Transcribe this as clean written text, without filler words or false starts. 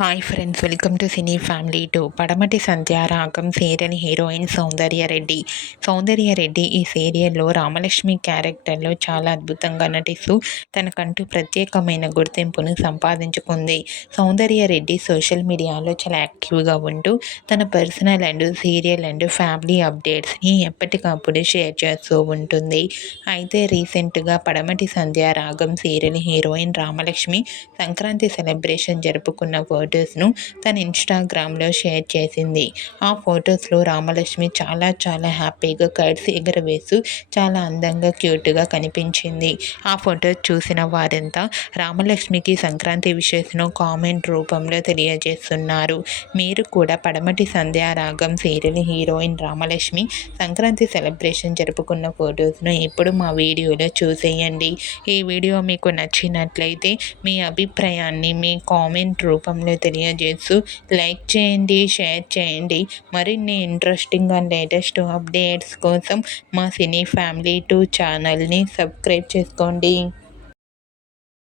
Hi friends, welcome to cine family two. పడమటి Sandhyaragam serial heroine Soundarya Reddy. Soundarya Reddy ఈ సీరియల్లో రామలక్ష్మి క్యారెక్టర్లో చాలా అద్భుతంగా నటిస్తూ తనకంటూ ప్రత్యేకమైన గుర్తింపును సంపాదించుకుంది. సౌందర్యరెడ్డి సోషల్ మీడియాలో చాలా యాక్టివ్గా ఉంటూ తన personal and serial and family అప్డేట్స్ని ఎప్పటికప్పుడు షేర్ చేస్తూ ఉంటుంది. అయితే రీసెంట్గా Padamati Sandhyaragam serial heroine Ramalakshmi Sankranti celebration జరుపుకున్న ఫొటోస్ను తన ఇన్స్టాగ్రామ్లో షేర్ చేసింది. ఆ ఫొటోస్లో రామలక్ష్మి చాలా హ్యాపీగా కైట్స్ ఎగరవేస్తూ చాలా అందంగా క్యూట్గా కనిపించింది. ఆ ఫొటోస్ చూసిన వారంతా రామలక్ష్మికి సంక్రాంతి విషెస్ను కామెంట్ రూపంలో తెలియజేస్తున్నారు. మీరు కూడా Padamati Sandhyaragam serial heroine Ramalakshmi Sankranti celebration జరుపుకున్న ఫొటోస్ను ఇప్పుడు మా వీడియోలో చూసేయండి. ఈ వీడియో మీకు నచ్చినట్లయితే మీ అభిప్రాయాన్ని మీ కామెంట్ రూపంలో తెలియజేస్తూ లైక్ చేయండి, షేర్ చేయండి. మరిన్ని ఇంట్రెస్టింగ్ అండ్ లేటెస్ట్ అప్డేట్స్ కోసం మా సినీ ఫ్యామిలీ 2 ఛానల్ని సబ్స్క్రైబ్ చేసుకోండి.